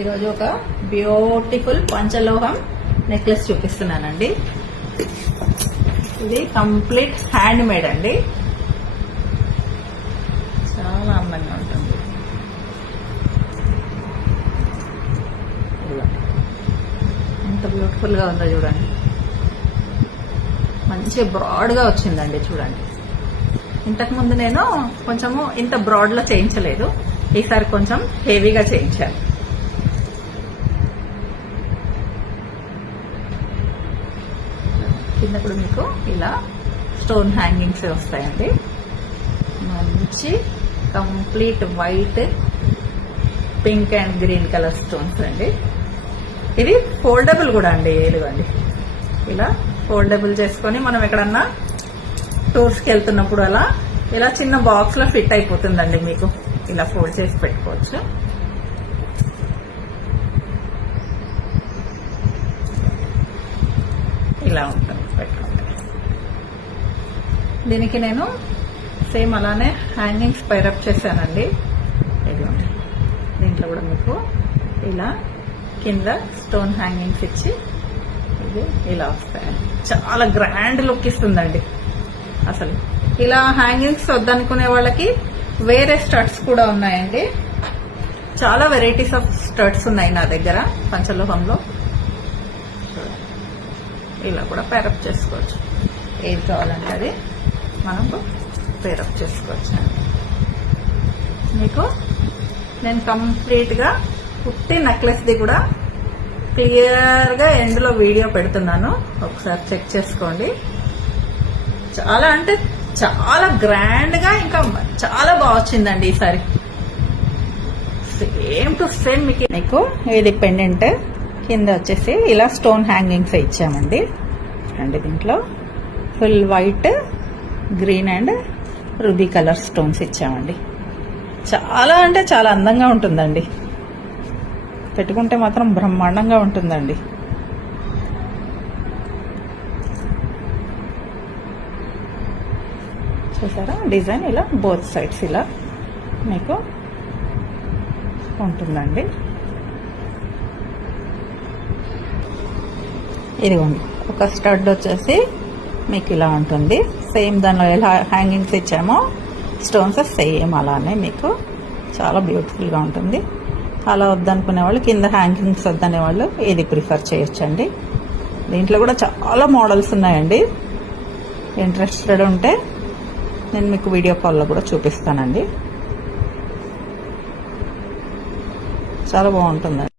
ఈరోజు ఒక beautiful పంచలోహం necklace చూపిస్తున్నానండి. ఇది కంప్లీట్ హ్యాండ్ మేడ్ అండి. చాలా అందంగా ఉంటుంది. ఎంత బ్యూటిఫుల్ గా ఉందో చూడండి. మంచి బ్రాడ్ గా వచ్చిందండి చూడండి. ఇంతకు ముందు నేను కొంచెము ఇంత బ్రాడ్ లో చేయించలేదు, ఈసారి కొంచెం హెవీగా చేయించాను. కింద కూడా మీకు ఇలా స్టోన్ హ్యాంగింగ్స్ వస్తాయండి. మంచి complete white, pink and green colour stones అండి. ఇది ఫోల్డబుల్ కూడా అండి. ఇదిగోండి, ఇలా ఫోల్డబుల్ చేసుకొని మనం ఎక్కడన్నా టూర్స్కి వెళ్తున్నప్పుడు అలా ఇలా చిన్న బాక్స్ లో ఫిట్ అయిపోతుందండి. మీకు ఇలా ఫోల్డ్ చేసి పెట్టుకోవచ్చు. ఇలా ఉంటుంది పెట్టుకుంటే. దీనికి నేను సేమ్ అలానే హ్యాంగింగ్స్ పైరప్ చేశానండి. ఇదిగోండి, దీంట్లో కూడా మీకు ఇలా కింద స్టోన్ హ్యాంగింగ్స్ ఇచ్చి ఇది ఇలా వస్తాయండి. చాలా గ్రాండ్ లుక్ ఇస్తుందండి. అసలు ఇలా హ్యాంగింగ్స్ వద్దనుకునే వాళ్ళకి వేరే స్టడ్స్ కూడా ఉన్నాయండి. చాలా వెరైటీస్ ఆఫ్ స్టడ్స్ ఉన్నాయి నా దగ్గర పంచలోహంలో. ఇలా కూడా పేరప్ చేసుకోవచ్చు. ఏది కావాలంటే అది మనకు పేరప్ చేసుకోవచ్చు. మీకు నేను కంప్లీట్ గా పుట్టి నెక్లెస్ ది కూడా క్లియర్ గా ఎండ్లో వీడియో పెడుతున్నాను, ఒకసారి చెక్ చేసుకోండి. చాలా అంటే చాలా గ్రాండ్ గా ఇంకా చాలా బాగా వచ్చిందండి ఈసారి. సేమ్ టు సేమ్ మీకు ఇది పెండెంట్ కింద వచ్చేసి ఇలా స్టోన్ హ్యాంగింగ్స్ ఇచ్చామండి. అండ్ దీంట్లో full white, green and ruby colour stones ఇచ్చామండి. చాలా అంటే చాలా అందంగా ఉంటుందండి. పెట్టుకుంటే మాత్రం బ్రహ్మాండంగా ఉంటుందండి. చూసారా డిజైన్ ఇలా బోత్ సైడ్స్ ఇలా మీకు ఉంటుందండి. ఇదిగోండి, ఒక స్టడ్ వచ్చేసి మీకు ఇలా ఉంటుంది. సేమ్ దానిలో ఎలా హ్యాంగింగ్స్ ఇచ్చామో స్టోన్స్ సేమ్ అలానే మీకు చాలా బ్యూటిఫుల్గా ఉంటుంది. అలా వద్దనుకునే వాళ్ళు, కింద హ్యాంగింగ్స్ వద్దనే వాళ్ళు ఇది ప్రిఫర్ చేయొచ్చండి. దీంట్లో కూడా చాలా మోడల్స్ ఉన్నాయండి. ఇంట్రెస్టెడ్ ఉంటే నేను మీకు వీడియో కాల్లో కూడా చూపిస్తానండి. చాలా బాగుంటుందండి.